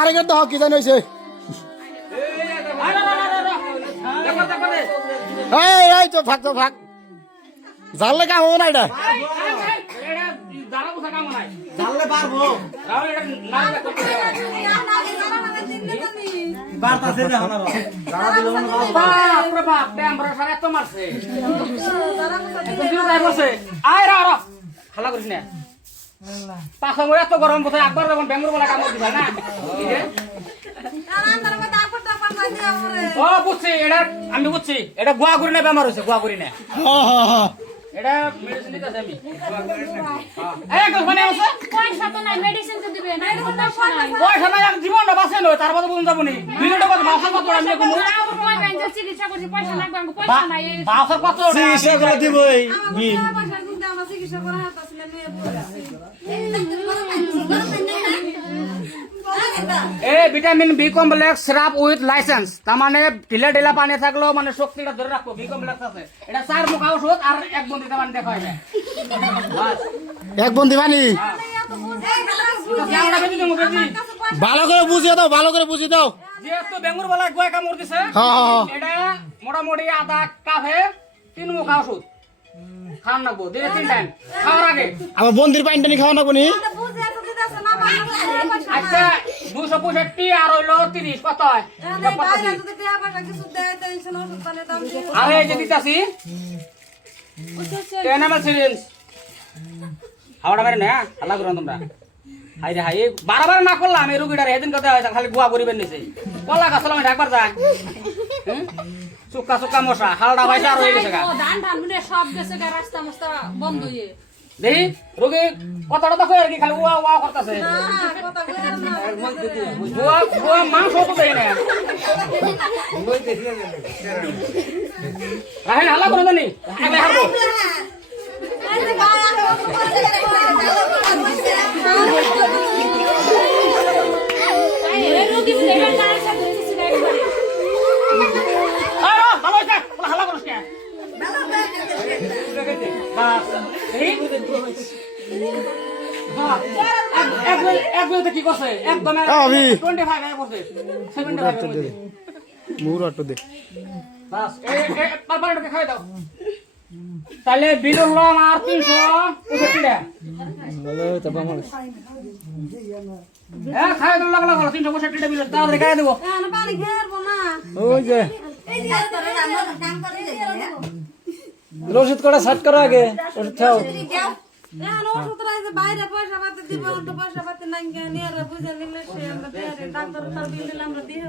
আরেকটা তো কি জানি হয়েছে এই তো ফাঁক তো ফাঁক জানলে কাম হবো না এটা জানলে পারবো খালা করিস না পাঁচশো করে এত গরম বোধ একবার যখন বেঙ্গুর বলা কামড় দিবা না ও বুঝছি এটা আমি বুঝছি এটা গোয়া করি না বেমার হয়েছে গোয়া করি না এটা মেডিসিন দিতেছে আমি পয়সা তো নাই মেডিসিন তো দিবে না পয়সা নাই জীবনটা বাঁচে নয় তার মধ্যে বলুন যাবো নি ভিডিওটা কত বাসার কত আমি কোনো চিকিৎসা করছি পয়সা লাগবে আমাকে পয়সা নাই বাসার কত চিকিৎসা করে দিবই vitamin B complex syrup with licence তার মানে ঢিলা ঢিলা পানি থাকলেও মানে শক্তিটা ধরে রাখবো বি কমপ্লেক্স আছে এটা 4 মুখা ওষুধ আর এক বন্দিতে পানি দেখা হয় এক বন্দি পানি ভালো করে বুঝিয়ে দাও ভালো করে বুঝিয়ে দাও যেহেতু বেঙ্গুর বেলা গোয়া কামড় দিছে এটা মোটামুটি আধা কাপে 3 মুখা ওষুধ খাওয়ান লাগবো দিনে 3 টাইম খাওয়ার আগে আমার বন্দির পানিটা নিয়ে খাওয়া নাকবো নি আচ্ছা 265 আর হইলো 30 কত হয় আরে এই যে দিতাছি টেনামেল সিরিঞ্জ হাওড়া মেরে না আল্লাহ করুন তোমরা হাই রে হাই বারবার না করলাম এই রুগীটার এদিন কথা হয় খালি গোয়া করিবেন নিছে কলা গাছলাম একবার যায় চুক্কা চুক্কা মশা হালডা ভাইসা আর হয়ে গেছে গা ধান ধান মানে সব গেছে গা রাস্তা মাস্তা বন্ধ হয়ে দেখি রোগী কথাটা তো কই আর কি খালি ওয়া ওয়া করতেছে গোয়া গোয়া মাংস তো দেয় না রাহেন হালা করে জানি আগে হারবো এই রোগী সেবা না সাথে কিছু নাই করে আরে ভালো হইছে হালা করিস না বাস এই কি করছে একদম 25 আয় করছে 75 মুর অটো দে বাস এই পারপারটা খাই দাও তাহলে বিল হলো আমার 365 টাকা ভালো তো বামল খাই দাও লাগলা 365 টাকা বিল তাও রেখে দেবো না পানি খেরবো না ওই যে এই যে কাম করে রশিদ কটা সেট করো আগে ওটা খাও বাইরে পয়সা পাতি দিব পয়সা পাতি নাই নিয়ে বুঝে নিলে সে আমরা ডাক্তার তার বিল আমরা দিয়ে